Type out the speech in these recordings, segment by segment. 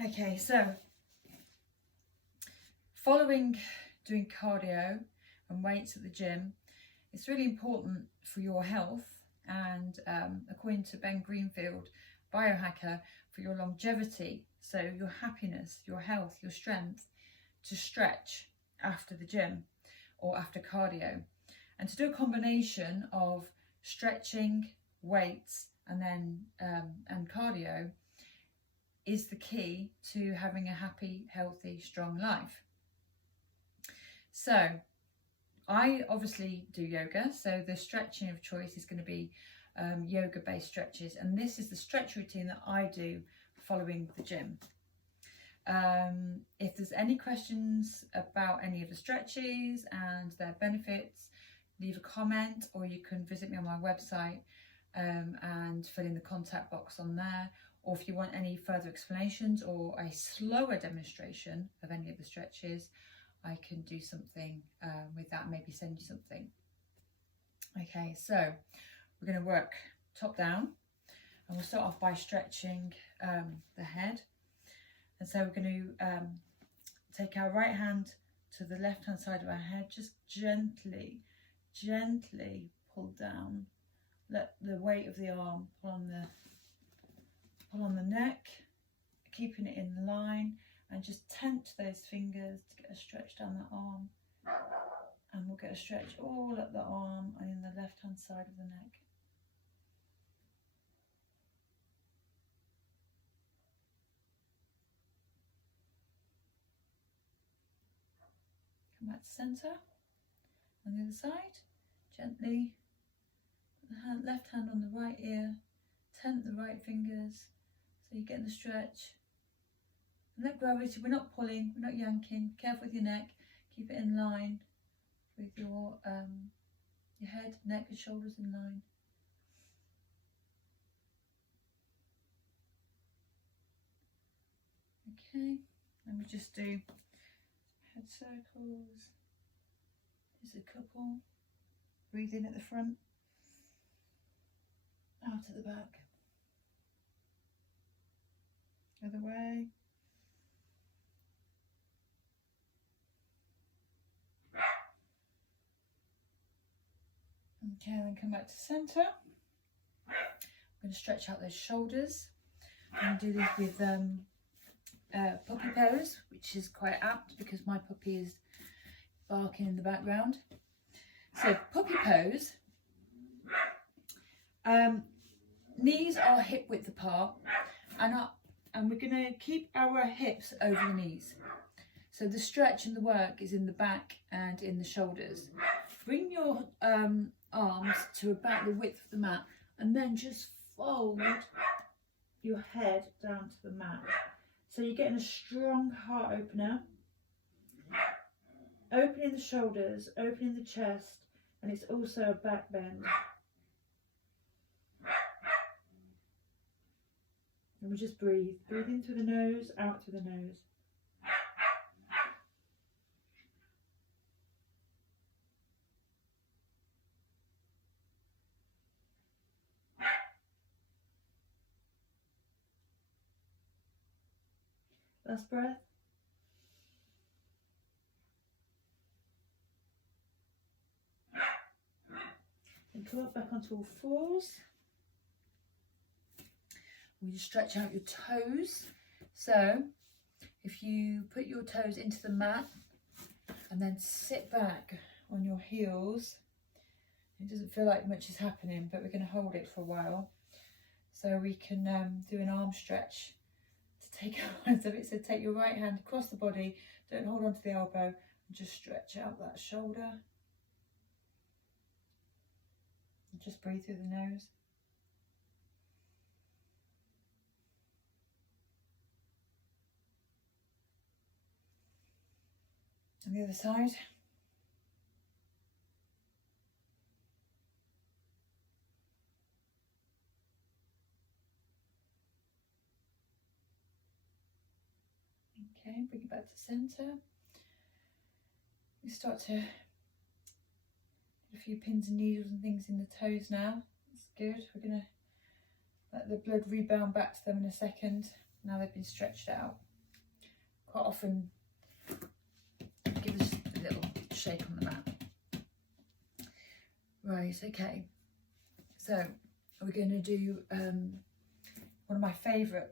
Okay, so following doing cardio and weights at the gym, it's really important for your health and according to Ben Greenfield, biohacker, for your longevity, so your happiness, your health, your strength, to stretch after the gym or after cardio, and to do a combination of stretching, weights, and then and cardio is the key to having a happy, healthy, strong life. So I obviously do yoga, so the stretching of choice is going to be yoga based stretches, and this is the stretch routine that I do following the gym. If there's any questions about any of the stretches and their benefits, leave a comment, or you can visit me on my website and fill in the contact box on there. Or if you want any further explanations or a slower demonstration of any of the stretches, I can do something with that, maybe send you something. Okay, so we're going to work top down, and we'll start off by stretching the head. And so we're going to take our right hand to the left hand side of our head, just gently pull down. Let the weight of the arm pull on the neck, keeping it in line, and just tense those fingers to get a stretch down the arm. And we'll get a stretch all up the arm and in the left hand side of the neck. Come back to centre. On the other side, gently put the left hand on the right ear, tent the right fingers so you're getting the stretch. And let gravity, we're not pulling, we're not yanking. Be careful with your neck, keep it in line with your head, neck and shoulders in line. Okay, and we just do head circles. Just a couple. Breathe in at the front, out at the back. Other way. Okay, then come back to centre. I'm going to stretch out those shoulders. I'm going to do this with puppy pose, which is quite apt because my puppy is barking in the background. So puppy pose, knees are hip width apart, and we're going to keep our hips over the knees. So the stretch and the work is in the back and in the shoulders. Bring your arms to about the width of the mat, and then just fold your head down to the mat. So you're getting a strong heart opener, opening the shoulders, opening the chest, and it's also a back bend. And we just breathe. Breathe in through the nose, out through the nose. Last breath. And come up back onto all fours. We just stretch out your toes. So if you put your toes into the mat and then sit back on your heels, it doesn't feel like much is happening, but we're going to hold it for a while. So we can do an arm stretch to take our hands of it. So take your right hand across the body, don't hold on to the elbow, and just stretch out that shoulder. And just breathe through the nose. And the other side. Okay, bring it back to centre. We start to get a few pins and needles and things in the toes now. That's good. We're going to let the blood rebound back to them in a second. now they've been stretched out. Quite often give us a little shake on the mat. Right, okay, so we're going to do one of my favourite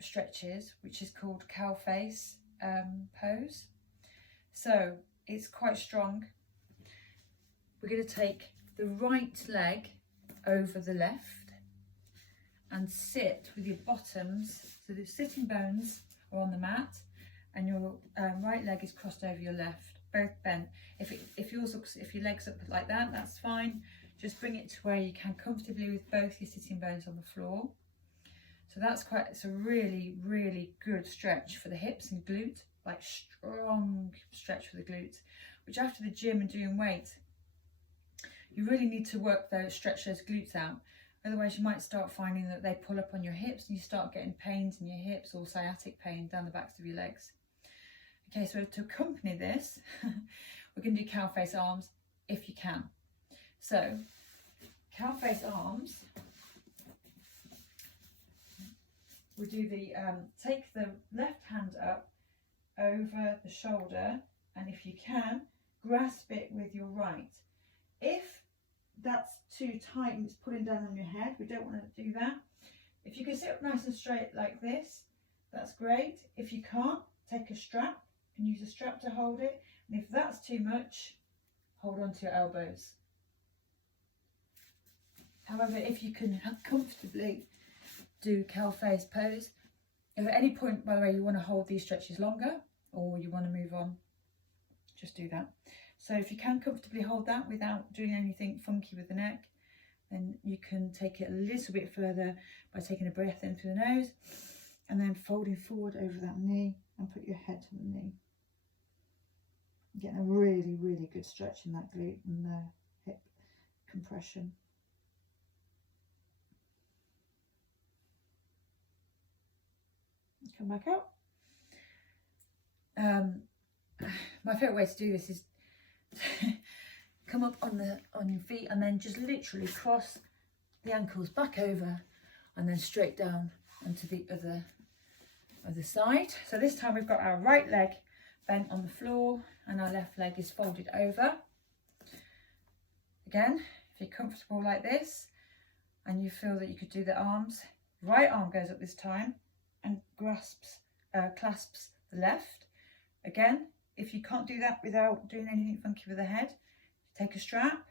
stretches, which is called cow face pose. So it's quite strong. We're going to take the right leg over the left and sit with your bottoms, so the sitting bones are on the mat and your right leg is crossed over your left, both bent. If your legs up like that, that's fine. Just bring it to where you can comfortably with both your sitting bones on the floor. So it's a really, really good stretch for the hips and glute, like strong stretch for the glutes, which after the gym and doing weight, you really need to stretch those glutes out. Otherwise you might start finding that they pull up on your hips and you start getting pains in your hips or sciatic pain down the backs of your legs. Okay, so to accompany this, we're going to do cow face arms if you can. So cow face arms, we do the, take the left hand up over the shoulder, and if you can, grasp it with your right. If that's too tight and it's pulling down on your head, we don't want to do that. If you can sit up nice and straight like this, that's great. If you can't, take a strap and use a strap to hold it. And if that's too much, hold on to your elbows. However, if you can comfortably do cow face pose, if at any point, by the way, you want to hold these stretches longer or you want to move on, just do that. So if you can comfortably hold that without doing anything funky with the neck, then you can take it a little bit further by taking a breath in through the nose and then folding forward over that knee and put your head to the knee. Getting a really, really good stretch in that glute and the hip compression. Come back out. My favourite way to do this is come up on your feet and then just literally cross the ankles back over and then straight down onto the other side. So this time we've got our right leg bent on the floor and our left leg is folded over. Again, if you're comfortable like this and you feel that you could do the arms, right arm goes up this time and clasps the left. Again, if you can't do that without doing anything funky with the head, take a strap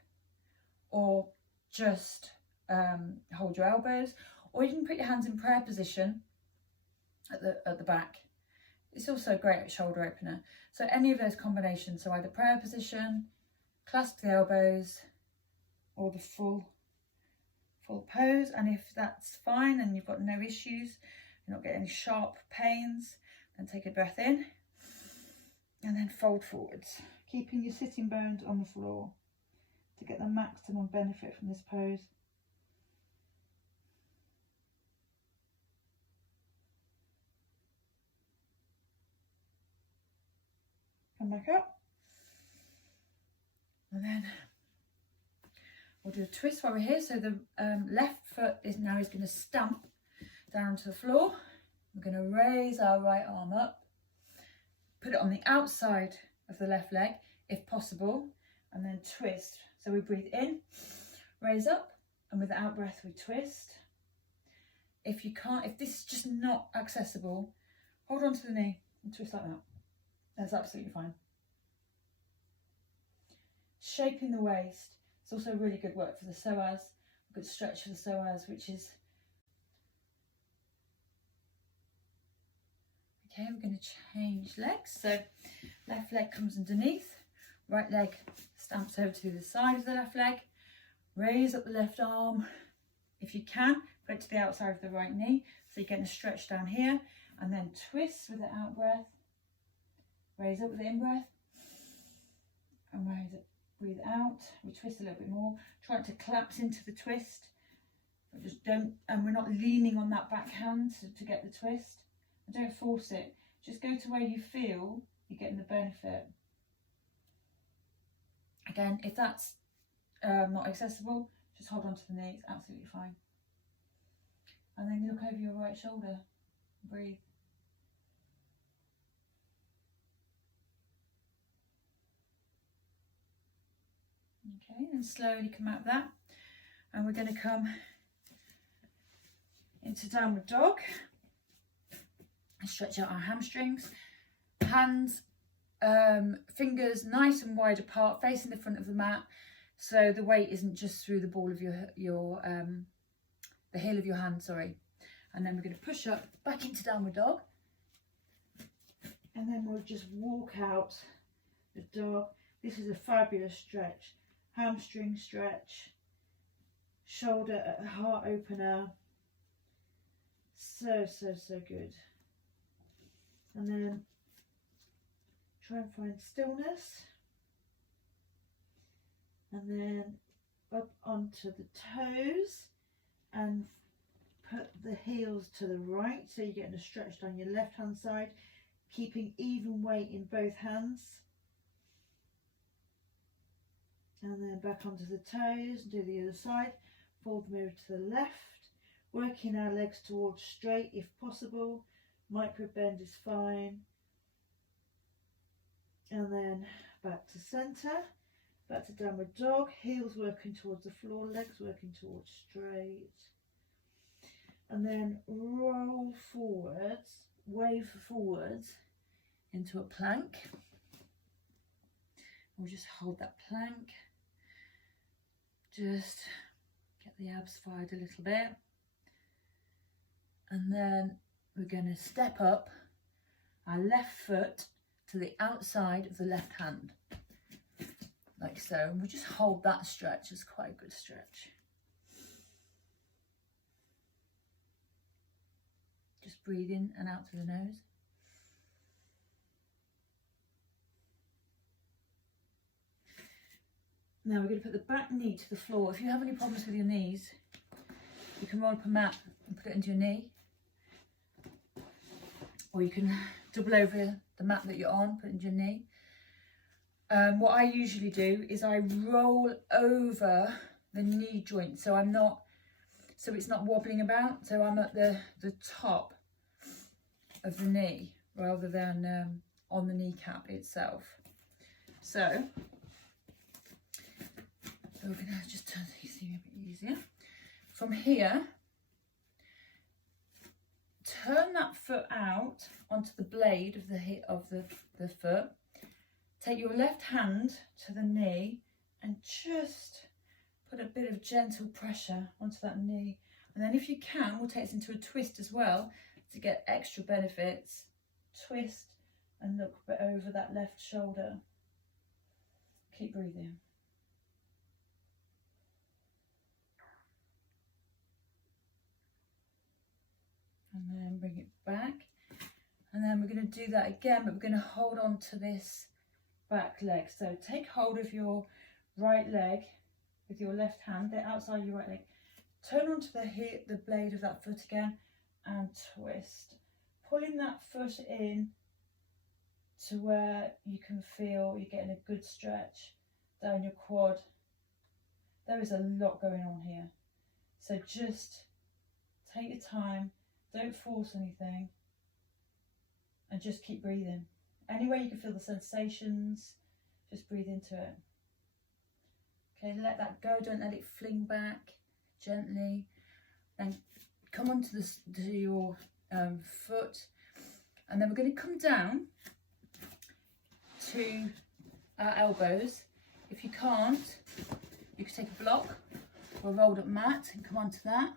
or just hold your elbows, or you can put your hands in prayer position at the back. It's also great at shoulder opener. So any of those combinations, so either prayer position, clasp the elbows, or the full pose. And if that's fine and you've got no issues, you're not getting any sharp pains, then take a breath in and then fold forwards, keeping your sitting bones on the floor to get the maximum benefit from this pose. Come back up, and then we'll do a twist while we're here. So the left foot is going to stamp down to the floor. We're going to raise our right arm up, put it on the outside of the left leg if possible, and then twist. So we breathe in, raise up, and with the out breath we twist. If you can't, if this is just not accessible, hold on to the knee and twist like that. That's absolutely fine. Shaping the waist. It's also really good work for the psoas, a good stretch for the psoas, which is... Okay, we're going to change legs. So left leg comes underneath, right leg stamps over to the side of the left leg. Raise up the left arm. If you can, put it to the outside of the right knee. So you're getting a stretch down here, and then twist with the out breath. Raise up with the in breath, and raise it, breathe out. We twist a little bit more. Try to collapse into the twist, but just don't, and we're not leaning on that back hand to get the twist. And don't force it. Just go to where you feel you're getting the benefit. Again, if that's not accessible, just hold on to the knee. It's absolutely fine. And then look over your right shoulder. Breathe. Okay, and slowly come out of that. And we're going to come into downward dog. And stretch out our hamstrings. Hands, fingers nice and wide apart, facing the front of the mat. So the weight isn't just through the ball of the heel of your hand, sorry. And then we're going to push up back into downward dog. And then we'll just walk out the dog. This is a fabulous stretch. Hamstring stretch, shoulder heart opener. So good. And then try and find stillness. And then up onto the toes and put the heels to the right, so you're getting a stretch down your left hand side, keeping even weight in both hands. And then back onto the toes, do the other side, fold them over to the left, working our legs towards straight if possible, micro bend is fine. And then back to centre, back to downward dog, heels working towards the floor, legs working towards straight. And then roll forwards, wave forwards into a plank. We'll just hold that plank. Just get the abs fired a little bit. And then we're going to step up our left foot to the outside of the left hand. Like so. And we'll just hold that stretch. It's quite a good stretch. Just breathe in and out through the nose. Now we're going to put the back knee to the floor. If you have any problems with your knees, you can roll up a mat and put it into your knee. Or you can double over the mat that you're on, put it into your knee. What I usually do is I roll over the knee joint, so it's not wobbling about. So I'm at the top of the knee rather than on the kneecap itself. So we're going to just turn these a bit easier. From here, turn that foot out onto the blade of the foot. Take your left hand to the knee and just put a bit of gentle pressure onto that knee. And then if you can, we'll take this into a twist as well to get extra benefits. Twist and look over that left shoulder. Keep breathing. And then bring it back. And then we're going to do that again, but we're going to hold on to this back leg. So take hold of your right leg with your left hand, the outside of your right leg. Turn onto the blade of that foot again and twist. Pulling that foot in to where you can feel you're getting a good stretch down your quad. There is a lot going on here. So just take your time. Don't force anything and just keep breathing. Anywhere you can feel the sensations, just breathe into it. Okay, let that go, don't let it fling back gently. Then come onto your foot, and then we're going to come down to our elbows. If you can't, you can take a block or a rolled up mat and come onto that.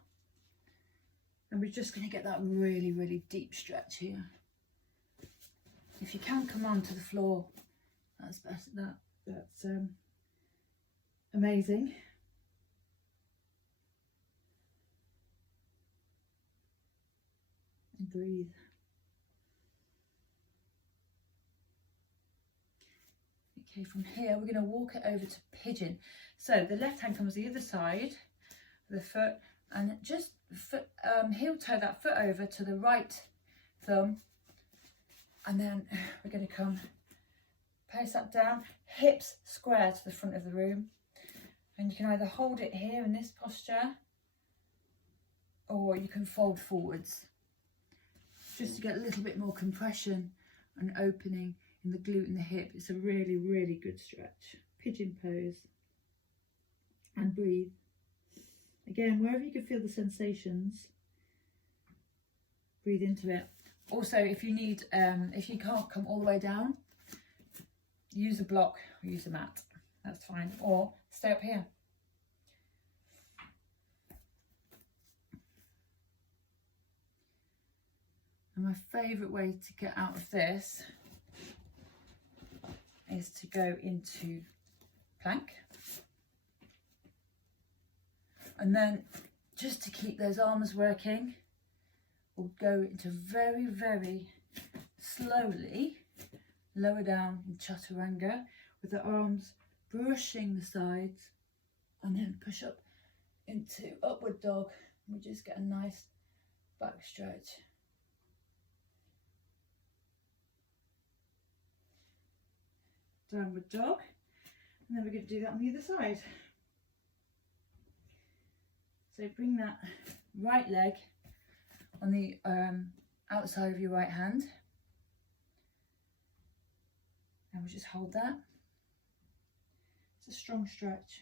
And we're just going to get that really, really deep stretch here. If you can come onto the floor, that's best. That's amazing. And breathe. Okay, from here we're going to walk it over to pigeon. So the left hand comes the other side of the foot, and just heel toe that foot over to the right thumb, and then we're going to come place that down, hips square to the front of the room, and you can either hold it here in this posture or you can fold forwards. just to get a little bit more compression and opening in the glute and the hip. It's a really, really good stretch. Pigeon pose. And breathe. Again, wherever you can feel the sensations, breathe into it. Also, if you need, if you can't come all the way down, use a block or use a mat. That's fine. Or stay up here. And my favourite way to get out of this is to go into plank. And then, just to keep those arms working, we'll go into very, very slowly lower down in chaturanga with the arms brushing the sides, and then push up into upward dog. And we just get a nice back stretch. Downward dog, and then we're going to do that on the other side. So bring that right leg on the outside of your right hand, and we'll just hold that. It's a strong stretch.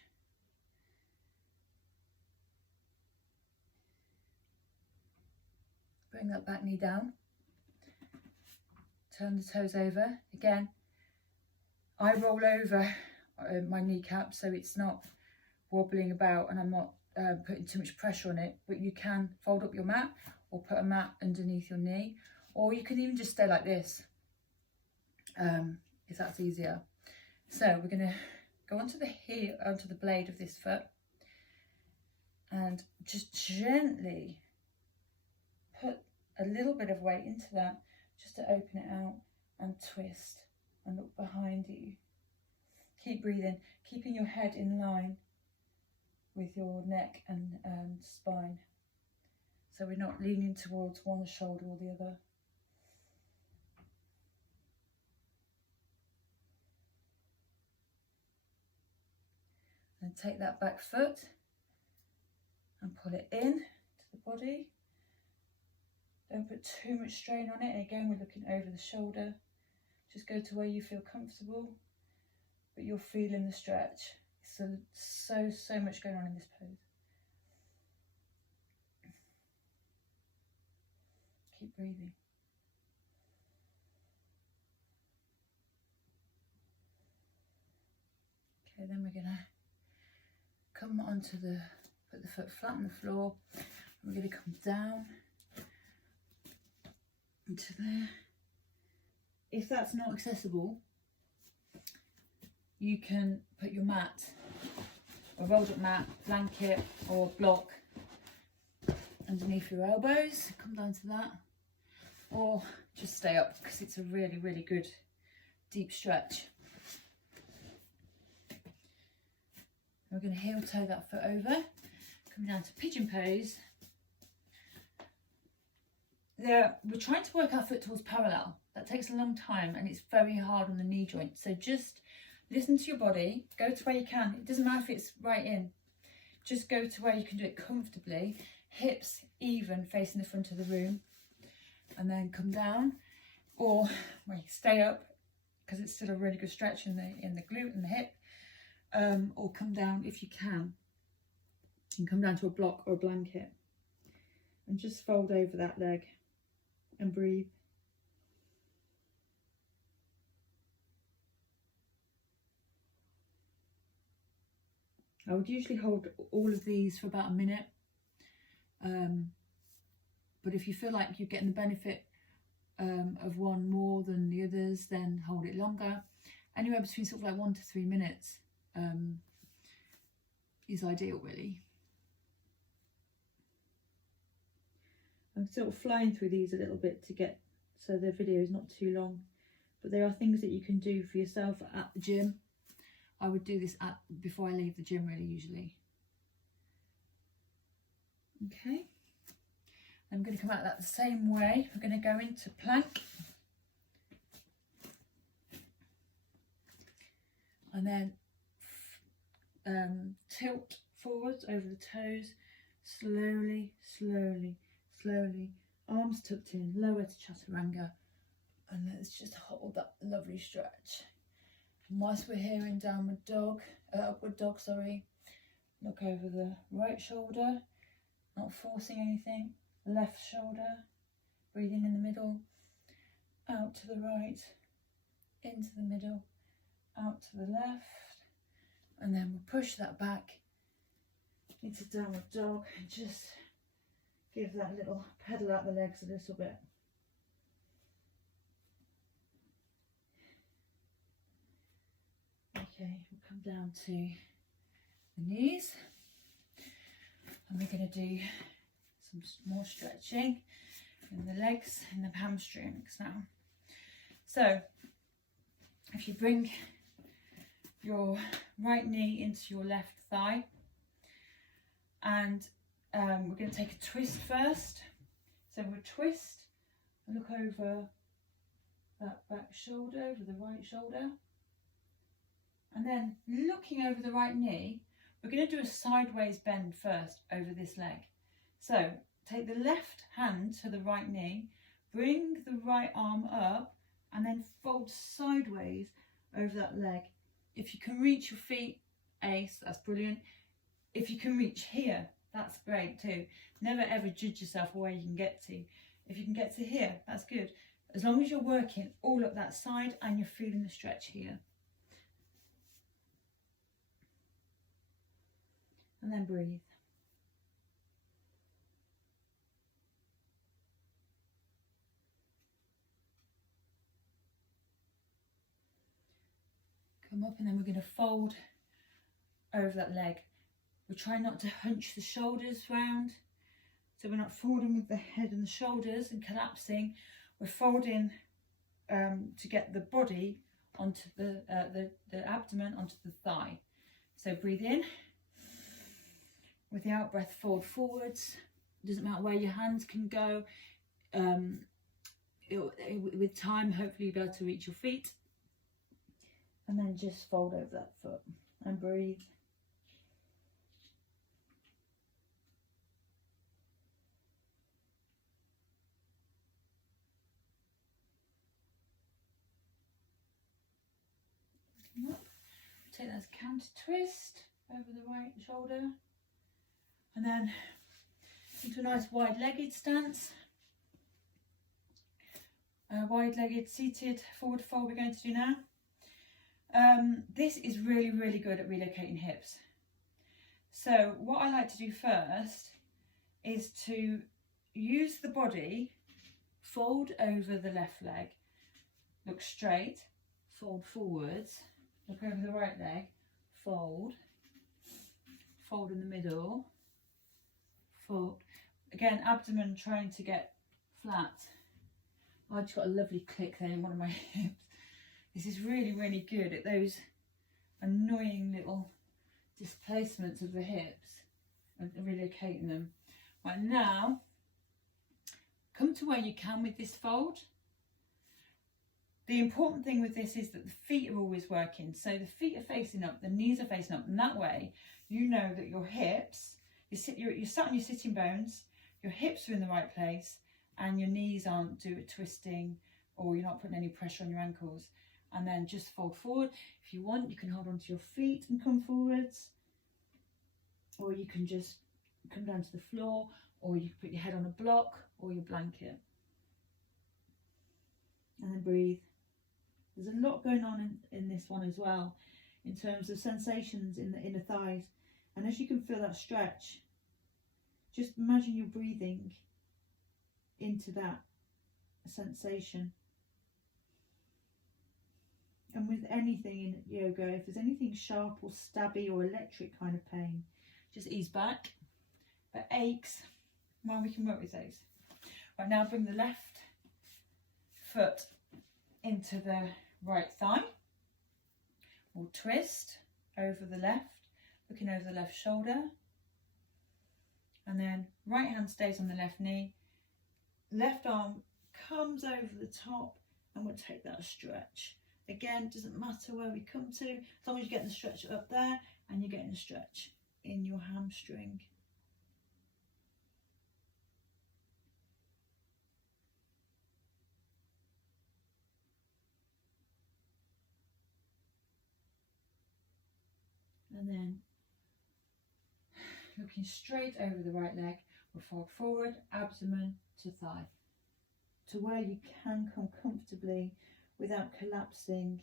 Bring that back knee down, turn the toes over. Again, I roll over my kneecap so it's not wobbling about and I'm not putting too much pressure on it, but you can fold up your mat or put a mat underneath your knee, or you can even just stay like this if that's easier. So we're going to go onto the heel, onto the blade of this foot, and just gently put a little bit of weight into that just to open it out and twist and look behind you. Keep breathing, keeping your head in line with your neck and spine, so we're not leaning towards one shoulder or the other. And take that back foot and pull it in to the body. Don't put too much strain on it. Again, we're looking over the shoulder. Just go to where you feel comfortable, but you're feeling the stretch. So much going on in this pose. Keep breathing. Okay, then we're gonna come onto put the foot flat on the floor. We're gonna come down into there. If that's not accessible, you can put your mat, a rolled up mat, blanket or block underneath your elbows. Come down to that, or just stay up because it's a really, really good deep stretch. We're going to heel toe that foot over, coming down to pigeon pose. We're trying to work our foot towards parallel. That takes a long time and it's very hard on the knee joint. So just listen to your body, go to where you can. It doesn't matter if it's right in. Just go to where you can do it comfortably. Hips even, facing the front of the room. And then come down, or stay up because it's still a really good stretch in the glute and the hip. Or come down if you can. And come down to a block or a blanket. And just fold over that leg and breathe. I would usually hold all of these for about a minute. But if you feel like you're getting the benefit of one more than the others, then hold it longer. Anywhere between sort of like 1 to 3 minutes is ideal, really. I'm sort of flying through these a little bit to get so the video is not too long, but there are things that you can do for yourself at the gym. I would do this before I leave the gym, really, usually. Okay, I'm going to come out that the same way. We're going to go into plank, and then tilt forwards over the toes, slowly, slowly, slowly arms tucked in, lower to chaturanga, and let's just hold that lovely stretch. And whilst we're here in downward dog, upward dog, sorry, look over the right shoulder, not forcing anything, left shoulder, breathing in the middle, out to the right, into the middle, out to the left, and then we'll push that back into downward dog and just give that little pedal out the legs a little bit. Okay, we'll come down to the knees, and we're going to do some more stretching in the legs and the hamstrings now. So if you bring your right knee into your left thigh, and we're going to take a twist first. So we'll twist and look over that back shoulder, over the right shoulder, and then looking over the right knee, we're going to do a sideways bend first over this leg. So take the left hand to the right knee, bring the right arm up, and then fold sideways over that leg. If you can reach your feet, ace, that's brilliant. If you can reach here, that's great too. Never ever judge yourself where you can get to. If you can get to here, that's good. As long as you're working all up that side and you're feeling the stretch here. And then breathe. Come up, and then we're going to fold over that leg. We try not to hunch the shoulders round, so we're not folding with the head and the shoulders and collapsing. We're folding to get the body onto the abdomen onto the thigh. So breathe in. With the out breath, fold forwards. It doesn't matter where your hands can go. With time, hopefully you'll be able to reach your feet. And then just fold over that foot and breathe. Up. Take that as a counter twist over the right shoulder, and then into a nice wide-legged stance. Wide-legged seated forward fold we're going to do now. This is really, really good at relocating hips. So what I like to do first is to use the body, fold over the left leg, look straight, fold forwards, look over the right leg, fold, fold in the middle, fold. Again, abdomen trying to get flat. I just got a lovely click there in one of my hips. This is really, really good at those annoying little displacements of the hips and relocating them. Right, now, come to where you can with this fold. The important thing with this is that the feet are always working. So the feet are facing up, the knees are facing up, and that way you know that your hips, you're sat on your sitting bones, your hips are in the right place, and your knees aren't twisting, or you're not putting any pressure on your ankles. And then just fold forward. If you want, you can hold onto your feet and come forwards, or you can just come down to the floor, or you can put your head on a block or your blanket. And then breathe. There's a lot going on in this one as well, in terms of sensations in the inner thighs. And as you can feel that stretch, just imagine you're breathing into that sensation. And with anything in yoga, if there's anything sharp or stabby or electric kind of pain, just ease back. But aches, well, we can work with those. Right, now bring the left foot into the right thigh. We'll twist over the left, looking over the left shoulder. And then right hand stays on the left knee. Left arm comes over the top, and we'll take that stretch. Again, doesn't matter where we come to, as long as you're getting the stretch up there and you're getting the stretch in your hamstring. And then looking straight over the right leg, we'll fold forward, abdomen to thigh, to where you can come comfortably without collapsing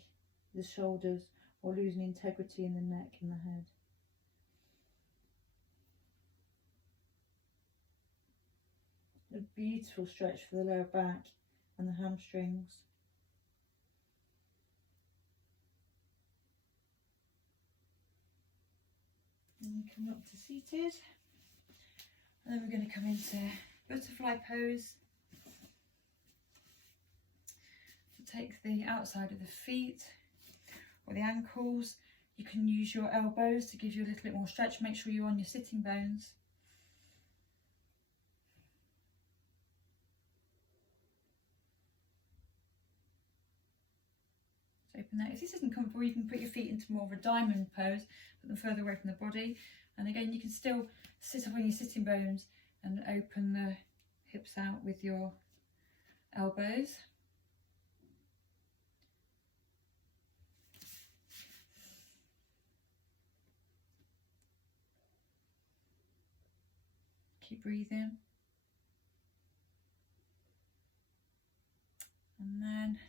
the shoulders or losing integrity in the neck and the head. A beautiful stretch for the lower back and the hamstrings. And come up to seated. And then we're going to come into butterfly pose. So take the outside of the feet or the ankles. You can use your elbows to give you a little bit more stretch. Make sure you're on your sitting bones. Open that. If this isn't comfortable, you can put your feet into more of a diamond pose, put them further away from the body. And again, you can still sit up on your sitting bones and open the hips out with your elbows. Keep breathing. And then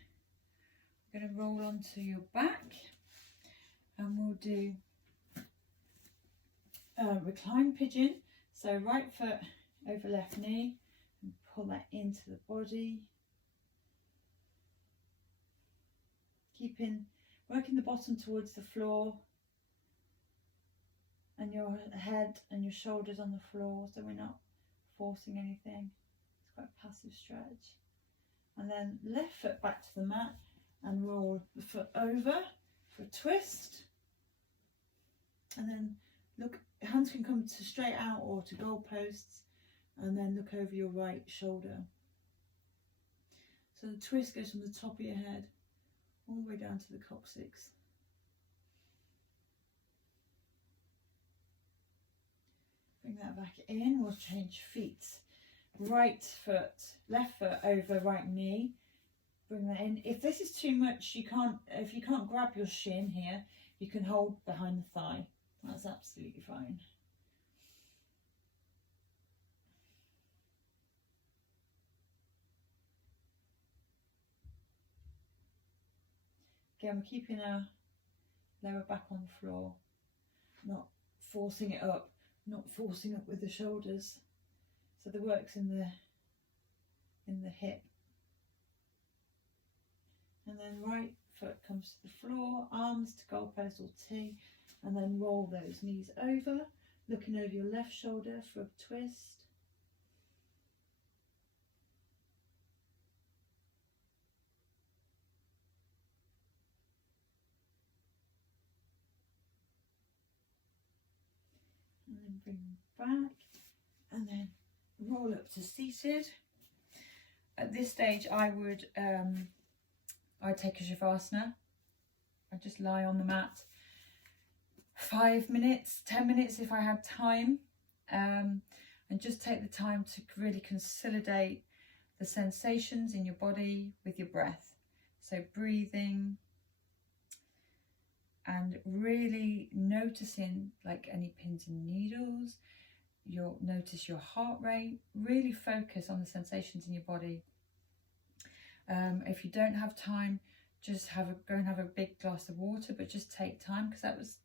we're going to roll onto your back, and we'll do recline pigeon. So right foot over left knee and pull that into the body. Working the bottom towards the floor and your head and your shoulders on the floor, so we're not forcing anything. It's quite a passive stretch. And then left foot back to the mat and roll the foot over for a twist. And then look, hands can come to straight out or to goalposts, and then look over your right shoulder. So the twist goes from the top of your head all the way down to the coccyx. Bring that back in. We'll change feet. Right foot, left foot over right knee. Bring that in. If this is too much, if you can't grab your shin here, you can hold behind the thigh. That's absolutely fine. Again, we're keeping our lower back on the floor, not forcing it up, not forcing up with the shoulders. So the work's in the hip. And then right foot comes to the floor, arms to goalpost or T, and then roll those knees over, looking over your left shoulder for a twist. And then bring back, and then roll up to seated. At this stage, I'd take a Shavasana. I'd just lie on the mat 5 minutes, 10 minutes if I had time, and just take the time to really consolidate the sensations in your body with your breath. So breathing and really noticing like any pins and needles. You'll notice your heart rate. Really focus on the sensations in your body. If you don't have time, just go and have a big glass of water, but just take time, because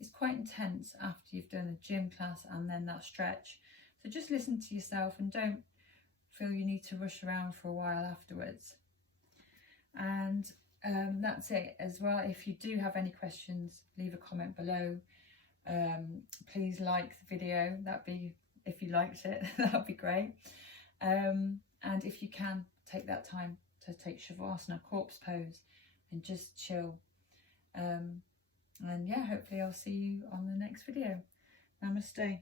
it's quite intense after you've done a gym class and then that stretch. So just listen to yourself and don't feel you need to rush around for a while afterwards. And that's it as well. If you do have any questions, leave a comment below. Please like the video. If you liked it, that'd be great. And if you can, take that time to take Shavasana, corpse pose, and just chill. And yeah, hopefully I'll see you on the next video. Namaste.